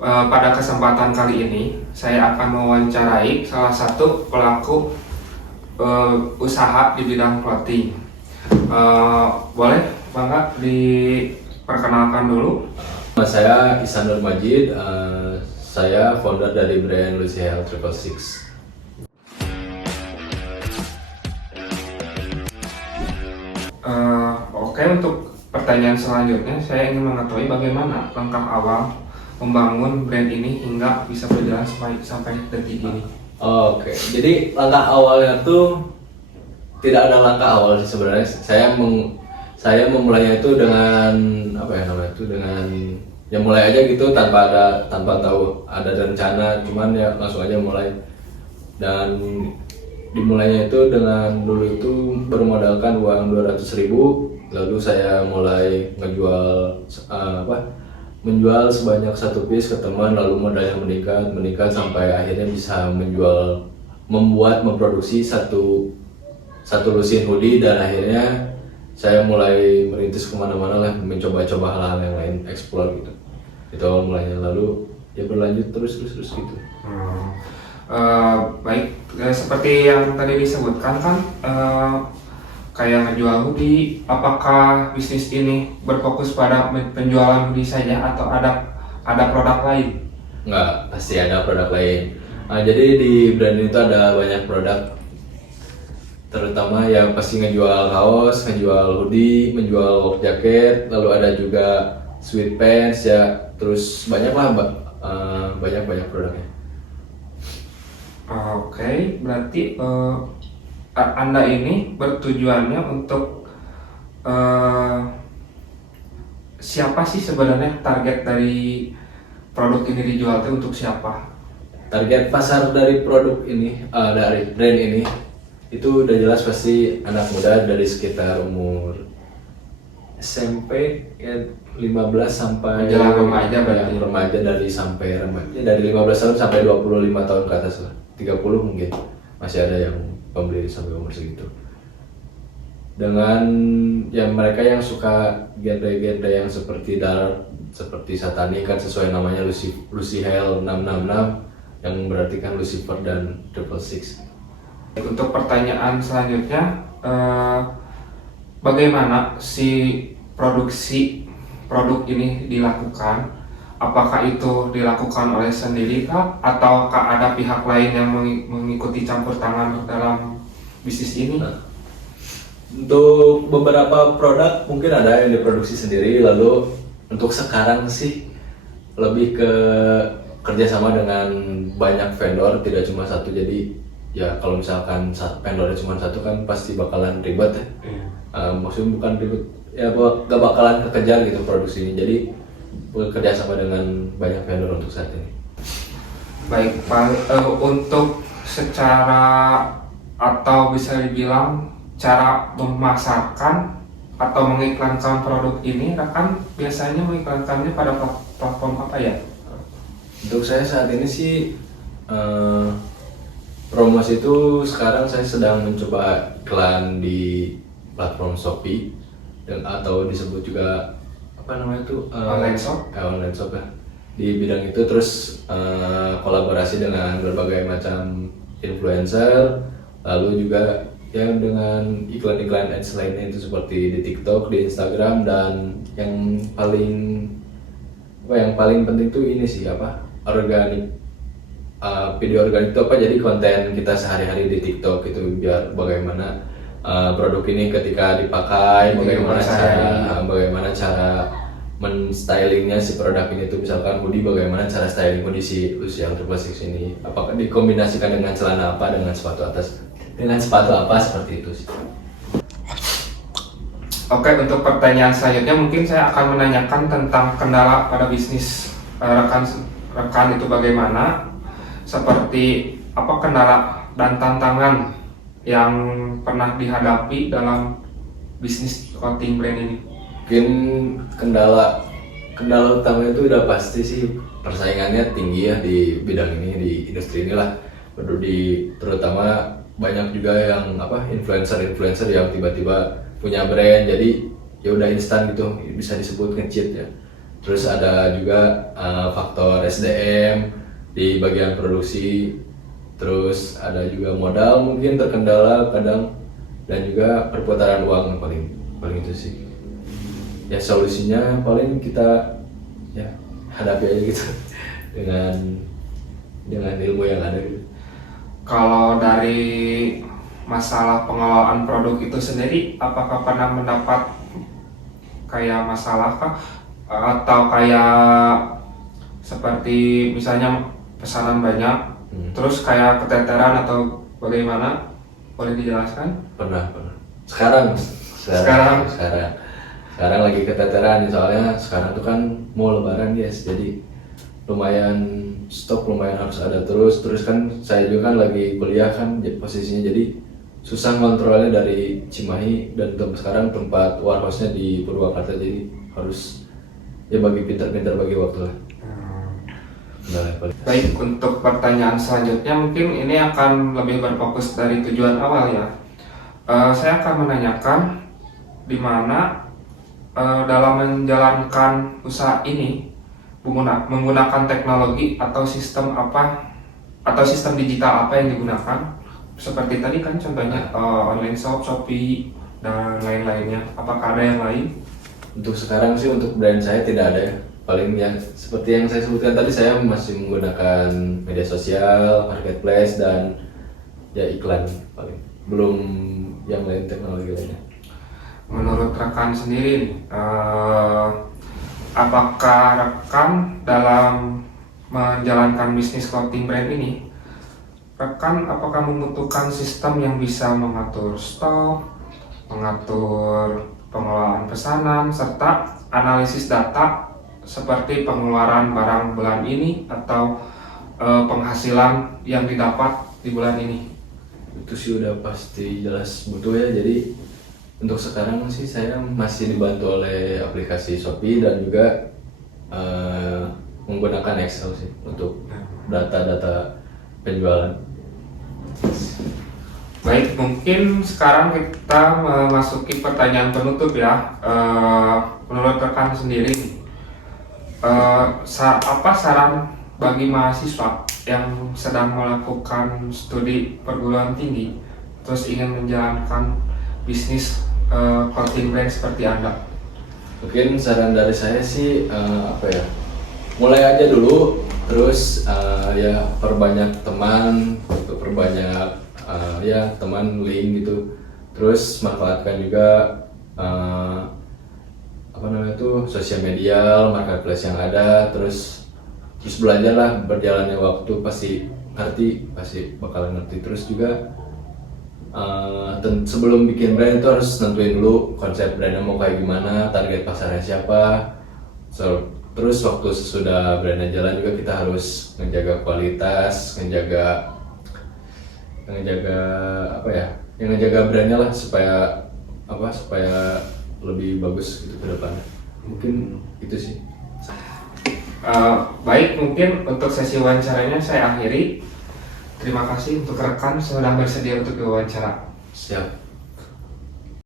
Pada kesempatan kali ini, saya akan mewawancarai salah satu pelaku usaha di bidang clothing. Boleh Bangga diperkenalkan dulu? Nama saya Ihsanur Majid, saya founder dari brand Lucy Health 666. Oke, untuk pertanyaan selanjutnya, saya ingin mengetahui bagaimana langkah awal membangun brand ini hingga bisa berjalan sampai detik ini. Oke, jadi langkah awalnya tuh tidak ada langkah awal sih sebenarnya. Saya memulainya itu dengan apa ya namanya itu dengan ya mulai aja gitu tanpa tahu ada rencana, cuman ya langsung aja mulai. Dan dimulainya itu dengan dulu itu bermodalkan uang 200.000, lalu saya mulai menjual sebanyak satu piece ke teman, lalu modalnya meningkat sampai akhirnya bisa memproduksi satu lusin hoodie, dan akhirnya saya mulai merintis kemana-mana lah, mencoba-coba hal-hal yang lain, explore gitu. Itu awal mulanya, lalu ya berlanjut terus gitu. Baik, seperti yang tadi disebutkan kan, kayak ngejual hoodie, apakah bisnis ini berfokus pada penjualan hoodie saja atau ada produk lain? Nggak, pasti ada produk lain. Jadi di brand itu ada banyak produk, terutama yang pasti ngejual kaos, ngejual hoodie, menjual work jacket, lalu ada juga sweatpants ya, terus banyak lah banyak produknya. Oke, berarti Anda ini bertujuannya untuk siapa sih sebenarnya target dari produk ini dijual itu untuk siapa? Target pasar dari produk ini, dari brand ini, itu udah jelas pasti anak muda dari sekitar umur SMP ya 15 sampai menjelang remaja, berarti remaja dari 15 tahun sampai 25 tahun ke atas lah. 30 mungkin masih ada yang pembeli sampai umur segitu. Dengan yang mereka yang suka genre-genre yang seperti dark, seperti satanik kan sesuai namanya Lucy Hale 666 yang berarti kan Lucifer dan 666. Untuk pertanyaan selanjutnya, bagaimana si produksi produk ini dilakukan? Apakah itu dilakukan oleh sendiri kah? Ataukah ada pihak lain yang mengikuti campur tangan dalam bisnis ini? Untuk beberapa produk mungkin ada yang diproduksi sendiri, lalu untuk sekarang sih lebih ke kerjasama dengan banyak vendor, tidak cuma satu. Jadi ya kalau misalkan vendornya cuma satu kan pasti bakalan ribet ya. Maksudnya bukan ribet, ya gak bakalan kekejar gitu produksi ini. Jadi bekerja sama dengan banyak vendor untuk saat ini. Baik, untuk secara atau bisa dibilang cara memasarkan atau mengiklankan produk ini, kan biasanya mengiklankannya pada platform apa ya? Untuk saya saat ini sih promosi itu sekarang saya sedang mencoba iklan di platform Shopee dan atau disebut juga apa namanya itu Online shop? Online shop ya. Di bidang itu terus kolaborasi dengan berbagai macam influencer, lalu juga ya dengan iklan-iklan ads lainnya itu seperti di TikTok, di Instagram, dan yang paling penting tuh ini sih organik, video organik itu jadi konten kita sehari-hari di TikTok itu, biar bagaimana produk ini ketika dipakai, bagaimana cara men-stylingnya si produk ini tuh, misalkan hoodie bagaimana cara styling hoodie si Lucy Health 666 ini, apakah dikombinasikan dengan celana apa, dengan sepatu apa, seperti itu sih. Oke, untuk pertanyaan selanjutnya mungkin saya akan menanyakan tentang kendala pada bisnis rekan itu bagaimana, seperti apa kendala dan tantangan yang pernah dihadapi dalam bisnis clothing brand ini. Mungkin kendala utama itu udah pasti sih persaingannya tinggi ya di bidang ini, di industri inilah. Terutama banyak juga yang influencer yang tiba-tiba punya brand, jadi ya udah instan gitu, bisa disebut nge-cheat ya. Terus ada juga faktor SDM di bagian produksi. Terus ada juga modal mungkin terkendala kadang, dan juga perputaran uang paling paling itu sih. Ya solusinya paling kita ya hadapi aja gitu dengan ilmu yang ada gitu. Kalau dari masalah pengelolaan produk itu sendiri, apakah pernah mendapat kayak masalah kah? Atau kayak seperti misalnya pesanan banyak, terus kayak keteteran atau bagaimana? Boleh dijelaskan? Pernah. Sekarang lagi keteteran, soalnya sekarang tuh kan mau lebaran guys, jadi lumayan stok lumayan harus ada terus kan saya juga kan lagi kuliah kan posisinya, jadi susah ngontrolnya dari Cimahi dan sekarang tempat warehouse-nya di Purwakarta, jadi harus ya bagi pintar-pintar bagi waktu lah. Baik, untuk pertanyaan selanjutnya mungkin ini akan lebih berfokus dari tujuan awal ya. Saya akan menanyakan di mana dalam menjalankan usaha ini menggunakan teknologi atau sistem digital apa yang digunakan. Seperti tadi kan contohnya online shop, Shopee dan lain-lainnya. Apakah ada yang lain? Untuk sekarang sih untuk brand saya tidak ada ya. Paling yang seperti yang saya sebutkan tadi, saya masih menggunakan media sosial, marketplace, dan ya iklan paling. Belum yang lain teknologi lainnya. Menurut rekan sendiri, apakah rekan dalam menjalankan bisnis clothing brand ini, rekan apakah membutuhkan sistem yang bisa mengatur stok, mengatur pengelolaan pesanan, serta analisis data seperti pengeluaran barang bulan ini atau penghasilan yang didapat di bulan ini? Itu sih udah pasti jelas butuh ya. Jadi untuk sekarang sih saya masih dibantu oleh aplikasi Shopee dan juga menggunakan Excel sih untuk data-data penjualan. Baik, mungkin sekarang kita memasuki pertanyaan penutup ya. Menurut rekan sendiri, apa saran bagi mahasiswa yang sedang melakukan studi perguruan tinggi terus ingin menjalankan bisnis clothing brand seperti Anda? Mungkin saran dari saya sih mulai aja dulu, terus ya perbanyak teman, perbanyak teman link gitu, terus manfaatkan juga sosial media, marketplace yang ada, terus belajarlah, berjalannya waktu pasti bakalan ngerti. Terus juga sebelum bikin brand itu harus nentuin dulu konsep brandnya mau kayak gimana, target pasarnya siapa. Terus waktu sesudah brandnya jalan juga kita harus menjaga kualitas, menjaga brandnya lah supaya lebih bagus gitu ke depannya. Mungkin itu sih. Baik, mungkin untuk sesi wawancaranya saya akhiri. Terima kasih untuk rekan sudah bersedia untuk diwawancara. Siap.